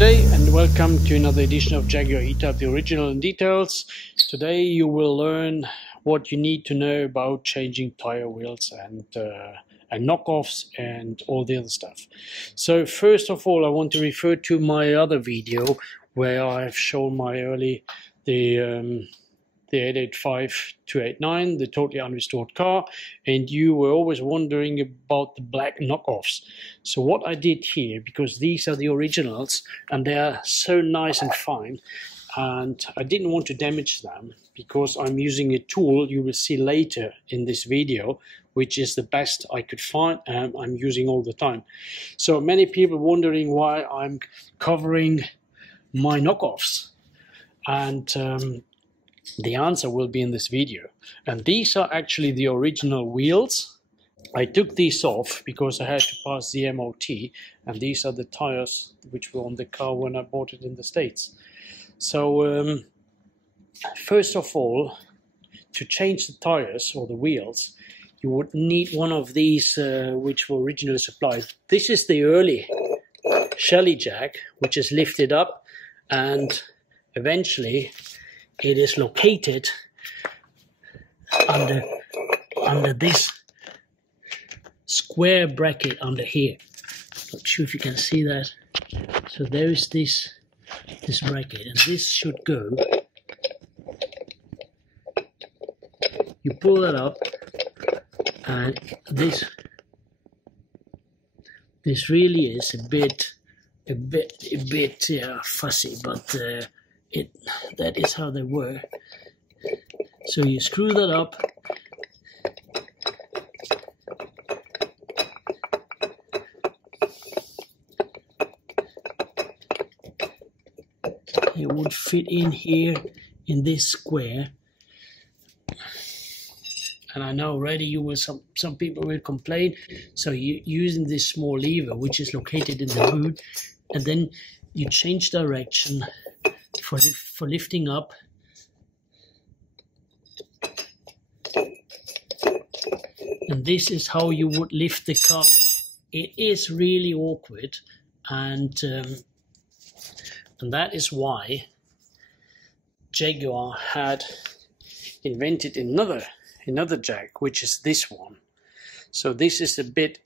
day and welcome to another edition of Jaguar E Type, the original in details. Today you will learn what you need to know about changing tire wheels and knockoffs and all the other stuff. So first of all, I want to refer to my other video where I've shown the 885-289, the totally unrestored car, and you were always wondering about the black knockoffs. So what I did here, because these are the originals and they are so nice and fine, and I didn't want to damage them because I'm using a tool you will see later in this video, which is the best I could find and I'm using all the time. So many people wondering why I'm covering my knockoffs, and the answer will be in this video. And these are actually the original wheels. I took these off because I had to pass the MOT, and these are the tires which were on the car when I bought it in the States. So first of all, to change the tires or the wheels, you would need one of these which were originally supplied. This is the early Shelly jack, which is lifted up, and eventually it is located under this square bracket under here. Not sure if you can see that. So there is this bracket, and this should go. You pull that up, and this really is a bit fussy, but that is how they were. So you screw that up, it would fit in here in this square. And I know already some people will complain. So you using this small lever which is located in the hood, and then you change direction for lifting up, and this is how you would lift the car. It is really awkward, and that is why Jaguar had invented another jack, which is this one. So this is a bit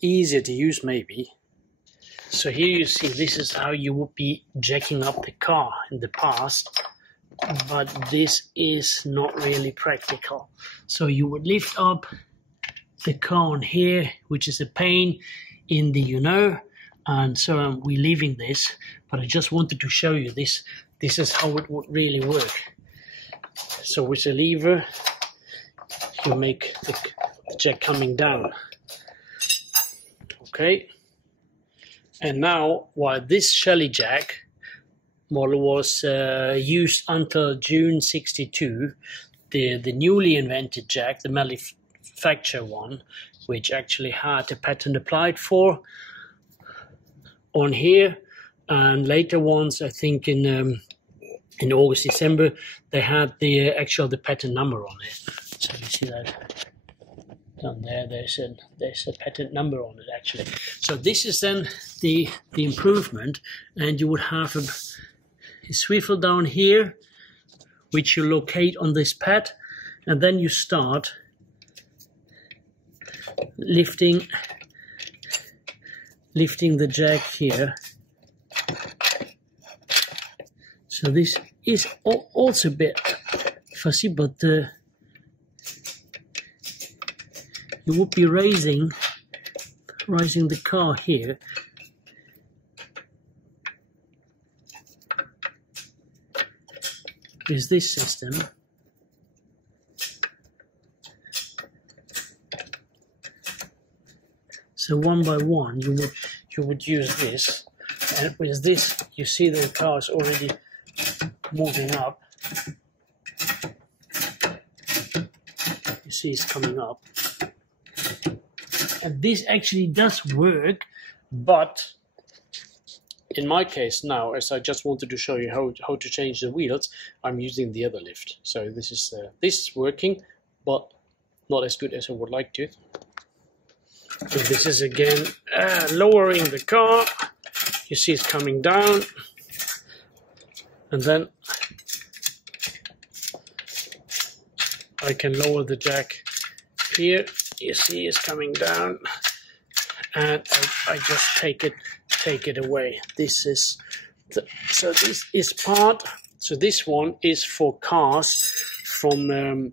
easier to use maybe. So here you see this is how you would be jacking up the car in the past, but this is not really practical. So you would lift up the car on here, which is a pain in the and so we're leaving this, but I just wanted to show you this. This is how it would really work. So with a lever, you make the jack coming down. Okay. And now, while this Shelly jack model was used until June '62, the newly invented jack, the manufacturer one, which actually had a patent applied for on here, and later ones, I think in August, December, they had the patent number on it. So you see that down there, there's a patent number on it actually. So this is then the improvement, and you would have a swivel down here which you locate on this pad, and then you start lifting the jack here. So this is also a bit fussy, but you would be raising the car here. Is this system. So one by one you would use this, and with this you see the car is already moving up. You see it's coming up. And this actually does work, but in my case now, as I just wanted to show you how to change the wheels, I'm using the other lift. So this is working, but not as good as I would like to. So this is again lowering the car you see it's coming down, and then I can lower the jack here. You see it's coming down, and I just take it away. This is so this is part. So this one is for cars from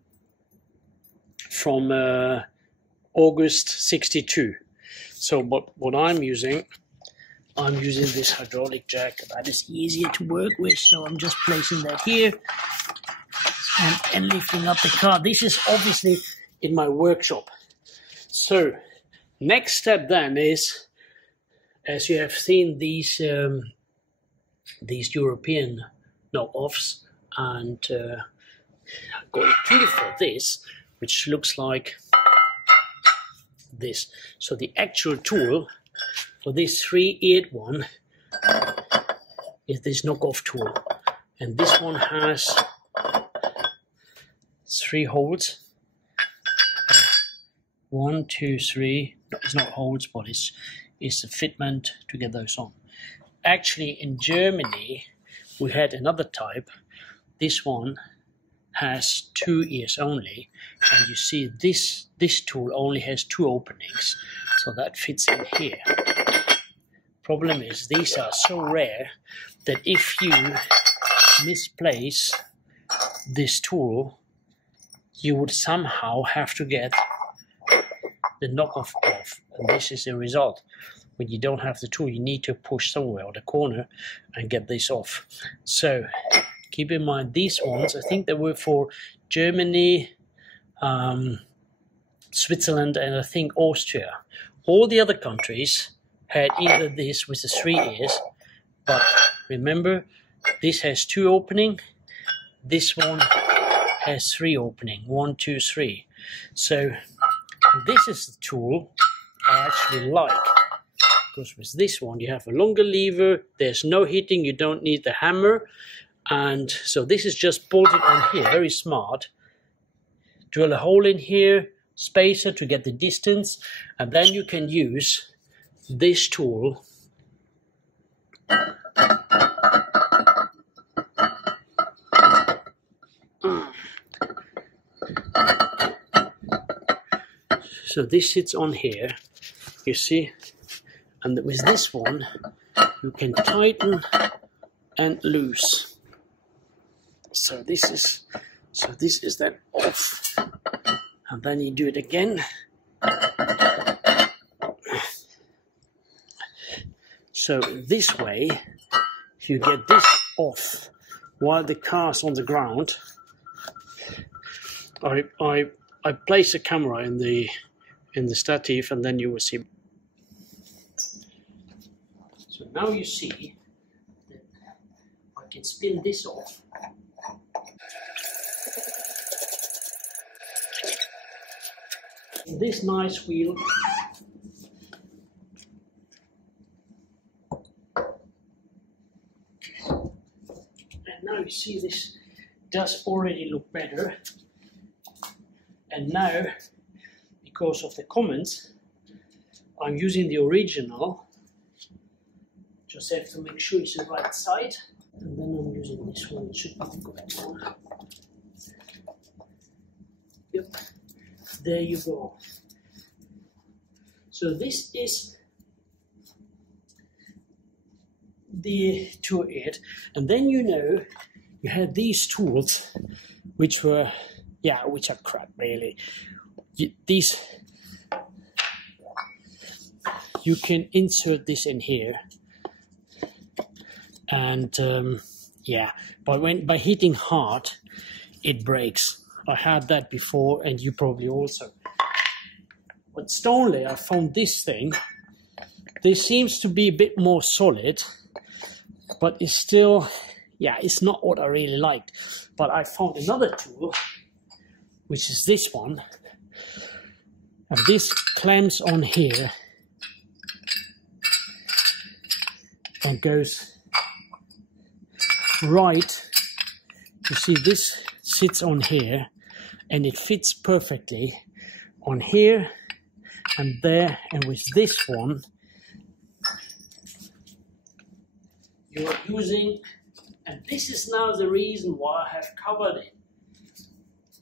August '62. So what I'm using this hydraulic jack that is easier to work with. So I'm just placing that here and lifting up the car. This is obviously in my workshop. So next step then is, as you have seen these European knockoffs, and I've got a tool for this, which looks like this. So the actual tool for this 3-eared one is this knockoff tool, and this one has 3 holes. 1, 2, 3. No, it's not holes, but it's the fitment to get those on. Actually, in Germany, we had another type. This one has 2 ears only, and you see this tool only has 2 openings, so that fits in here. Problem is, these are so rare that if you misplace this tool, you would somehow have to get the knockoff off, and this is the result. When you don't have the tool, you need to push somewhere on the corner and get this off. So keep in mind, these ones, I think they were for Germany, Switzerland, and I think Austria. All the other countries had either this with the 3 ears, but remember, this has 2 opening, this one has 3 opening, 1, 2, 3. So this is the tool I actually like, because with this one you have a longer lever, there's no hitting, you don't need the hammer, and so this is just bolted on here, very smart. Drill a hole in here, spacer to get the distance, and then you can use this tool so this sits on here, you see, and with this one you can tighten and loose. So this is then off, and then you do it again. So this way you get this off while the car's on the ground. I place a camera in the stative, and then you will see. So now you see that I can spin this off. This nice wheel. And now you see this does already look better. And now, because of the comments, I'm using the original. Just have to make sure it's the right side. And then I'm using this one, it should be the correct one. Yep, there you go. So this is the 2-eared, and then you know you had these tools which were, yeah, which are crap really. These, you can insert this in here, and yeah, but by hitting hard it breaks. I had that before, and you probably also. But Stoneleigh, I found this thing. This seems to be a bit more solid, but it's still, yeah, it's not what I really liked. But I found another tool, which is this one. And this clamps on here and goes right. You see, this sits on here, and it fits perfectly on here and there. And with this one, you're using, and this is now the reason why I have covered it.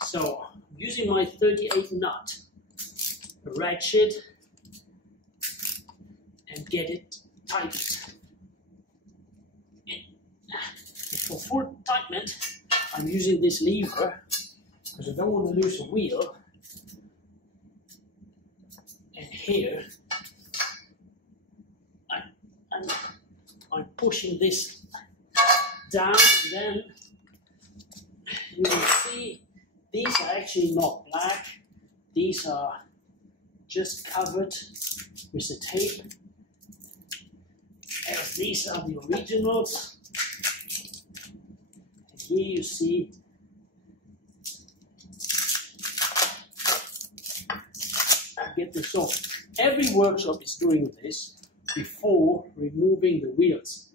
So I'm using my 38 nut ratchet and get it tightened. For full tightment, I'm using this lever because I don't want to lose a wheel. And here, I'm pushing this down, and then you will see these are actually not black. These are just covered with the tape, as these are the originals. And here you see I get this off. Every workshop is doing this before removing the wheels.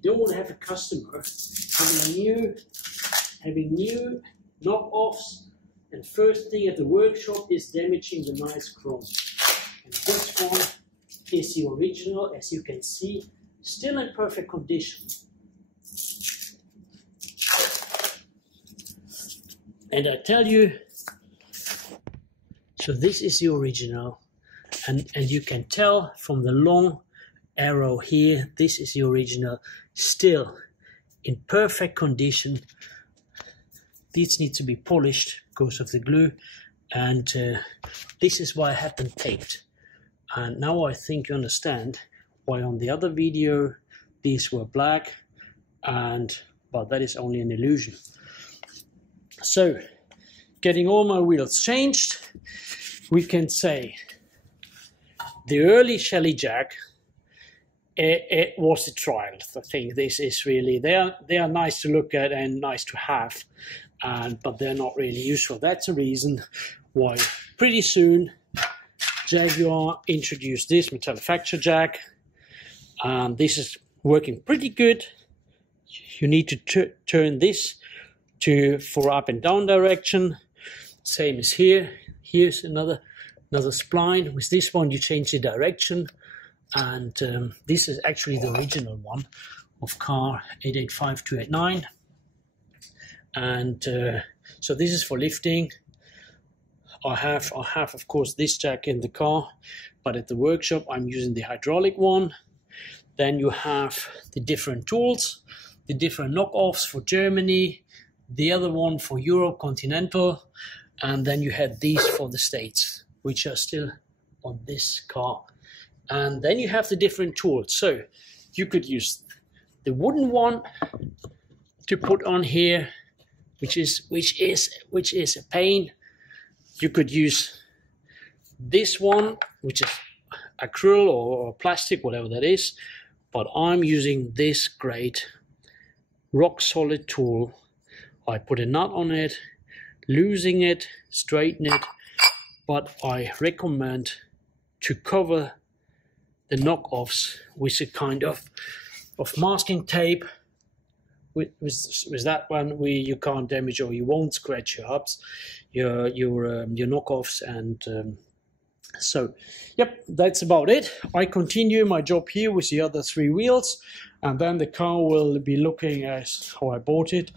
You don't want to have a customer having new knockoffs, and first thing at the workshop is damaging the nice chrome. And this one is the original, as you can see, still in perfect condition. And I tell you, so this is the original, and you can tell from the long arrow here, this is the original, still in perfect condition. These need to be polished because of the glue, and this is why I have them taped. And now I think you understand why on the other video these were black, but that is only an illusion. So, getting all my wheels changed, we can say the early Shelly Jag, it was a trial. I think this is really, they are nice to look at and nice to have, but they're not really useful. That's the reason why pretty soon Jaguar introduced this manufacturer jack, and this is working pretty good. You need to turn this for up and down direction, same as here. Here's another spline. With this one you change the direction, and this is actually the original one of car 885289, and so this is for lifting. I have of course this jack in the car, but at the workshop I'm using the hydraulic one. Then you have the different tools, the different knockoffs for Germany, the other one for Europe Continental, and then you had these for the States, which are still on this car. And then you have the different tools. So you could use the wooden one to put on here, which is a pain. You could use this one, which is acrylic or plastic, whatever that is. But I'm using this great rock solid tool. I put a nut on it, loosen it, straighten it, but I recommend to cover the knockoffs with a kind of masking tape. With that one, you can't damage or you won't scratch your hubs, your knockoffs, and so yep, that's about it. I continue my job here with the other 3 wheels, and then the car will be looking as how I bought it.